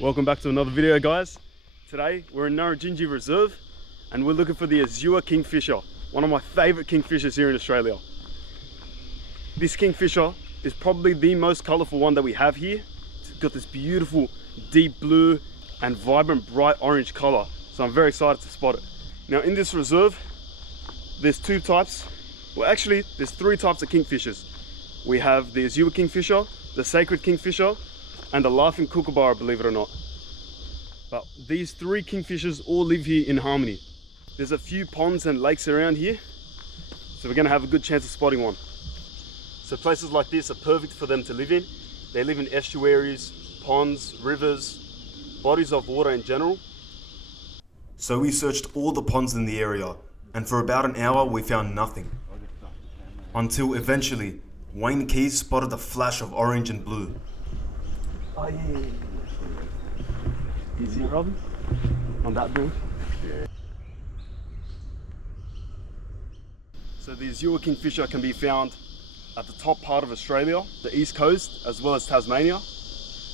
Welcome back to another video, guys. Today we're in Narrabeen Reserve and we're looking for the Azure Kingfisher, one of my favorite kingfishers here in Australia. This kingfisher is probably the most colorful one that we have here. It's got this beautiful deep blue and vibrant bright orange color, so I'm very excited to spot it. Now in this reserve there's two types, well actually there's three types of kingfishers. We have the Azure Kingfisher, the Sacred Kingfisher, and the Laughing Kookaburra, believe it or not. But these three kingfishers all live here in harmony. There's a few ponds and lakes around here, so we're gonna have a good chance of spotting one. So places like this are perfect for them to live in. They live in estuaries, ponds, rivers, bodies of water in general. So we searched all the ponds in the area, and for about an hour we found nothing. Until eventually, Wayne Keys spotted a flash of orange and blue. Oh yeah. You see it, Robin? On that build? Yeah. So the Azure Kingfisher can be found at the top part of Australia, the east coast, as well as Tasmania.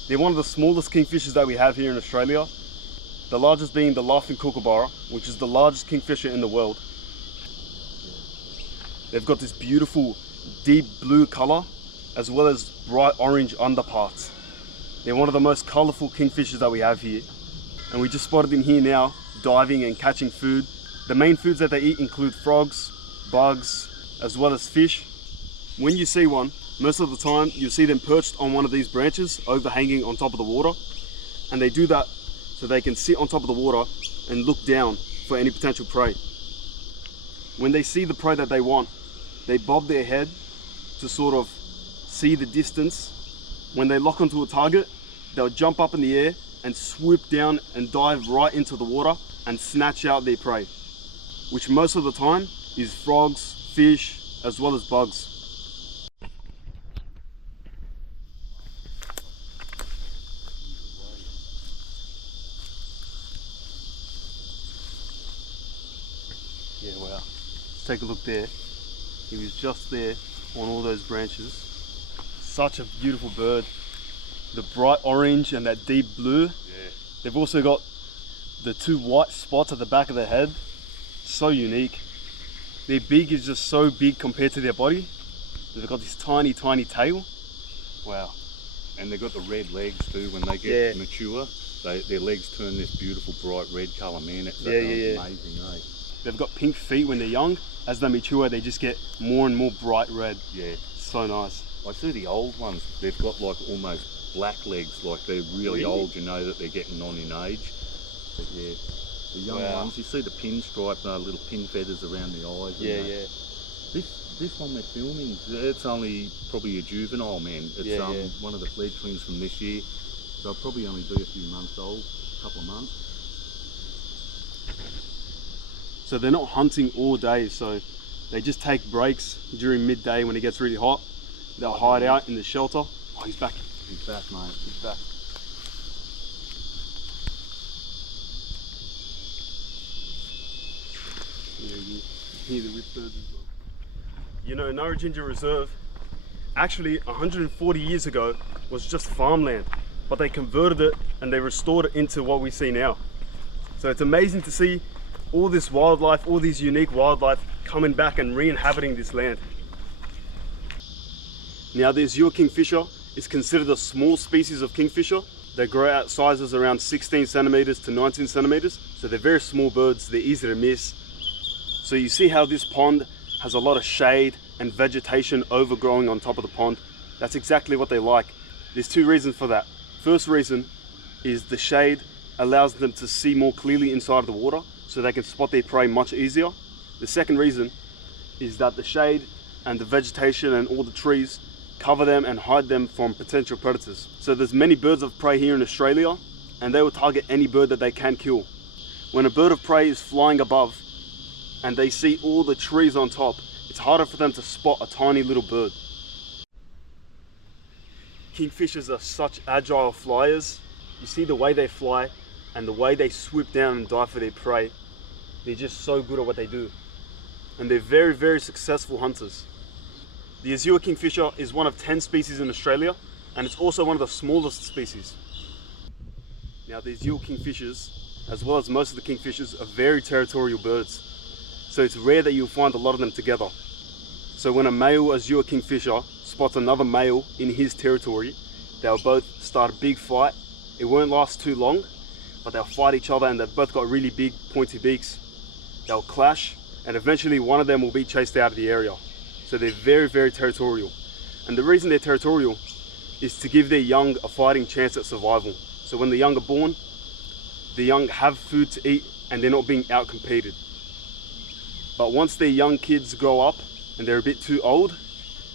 They're one of the smallest kingfishers that we have here in Australia. The largest being the Laughing Kookaburra, which is the largest kingfisher in the world. They've got this beautiful deep blue color, as well as bright orange underparts. They're one of the most colorful kingfishers that we have here. And we just spotted them here now, diving and catching food. The main foods that they eat include frogs, bugs, as well as fish. When you see one, most of the time you'll see them perched on one of these branches, overhanging on top of the water. And they do that so they can sit on top of the water and look down for any potential prey. When they see the prey that they want, they bob their head to sort of see the distance. When they lock onto a target, they'll jump up in the air and swoop down and dive right into the water and snatch out their prey, which most of the time is frogs, fish, as well as bugs. Yeah, wow. Let's take a look there. He was just there on all those branches. Such a beautiful bird. The bright orange and that deep blue. Yeah. They've also got the two white spots at the back of their head. So unique. Their beak is just so big compared to their body. They've got this tiny tail. Wow. And they've got the red legs too. When they get mature, their legs turn this beautiful bright red colour. Man, it's amazing, eh? They've got pink feet when they're young. As they mature, they just get more and more bright red. Yeah. So nice. I see the old ones, they've got like almost black legs, like they're really old, you know that they're getting on in age. But yeah, the young ones, you see the pinstripe, little pin feathers around the eyes. Yeah, and yeah. This one we're filming, it's only probably a juvenile, man. It's one of the fledglings from this year. So it'll probably only be a few months old, a couple of months. So they're not hunting all day, so they just take breaks during midday when it gets really hot. They'll hide out in the shelter. Oh, he's back. He's back, mate. He's back. Yeah, you hear the whipbirds as well. You know, Narrabeen Reserve, actually 140 years ago, was just farmland, but they converted it and they restored it into what we see now. So it's amazing to see all this wildlife, all these unique wildlife coming back and re-inhabiting this land. Now the Azure Kingfisher is considered a small species of kingfisher. They grow out sizes around 16 centimeters to 19 centimeters. So they're very small birds, they're easy to miss. So you see how this pond has a lot of shade and vegetation overgrowing on top of the pond. That's exactly what they like. There's two reasons for that. First reason is the shade allows them to see more clearly inside of the water, so they can spot their prey much easier. The second reason is that the shade and the vegetation and all the trees cover them and hide them from potential predators. So there's many birds of prey here in Australia, and they will target any bird that they can kill. When a bird of prey is flying above and they see all the trees on top, it's harder for them to spot a tiny little bird. Kingfishers are such agile flyers. You see the way they fly and the way they swoop down and dive for their prey. They're just so good at what they do. And they're very, very successful hunters. The Azure Kingfisher is one of 10 species in Australia, and it's also one of the smallest species. Now these Azure Kingfishers, as well as most of the kingfishers, are very territorial birds. So it's rare that you'll find a lot of them together. So when a male Azure Kingfisher spots another male in his territory, they'll both start a big fight. It won't last too long, but they'll fight each other, and they've both got really big pointy beaks. They'll clash, and eventually one of them will be chased out of the area. So they're very, very territorial. And the reason they're territorial is to give their young a fighting chance at survival. So when the young are born, the young have food to eat and they're not being out-competed. But once their young kids grow up and they're a bit too old,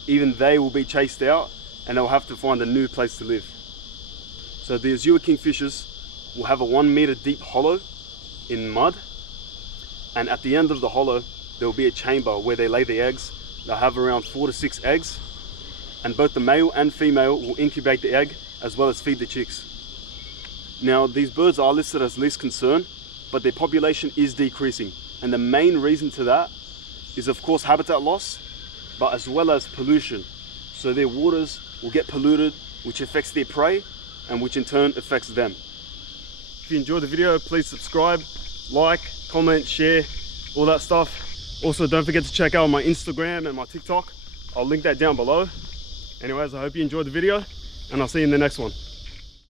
even they will be chased out and they'll have to find a new place to live. So the Azure Kingfishers will have a 1 meter deep hollow in mud, and at the end of the hollow there will be a chamber where they lay the eggs. They'll have around 4 to 6 eggs, and both the male and female will incubate the egg as well as feed the chicks. Now these birds are listed as least concern, but their population is decreasing, and the main reason to that is of course habitat loss, but as well as pollution. So their waters will get polluted, which affects their prey and which in turn affects them. If you enjoyed the video, please subscribe, like, comment, share, all that stuff. Also, don't forget to check out my Instagram and my TikTok. I'll link that down below. Anyways, I hope you enjoyed the video, and I'll see you in the next one.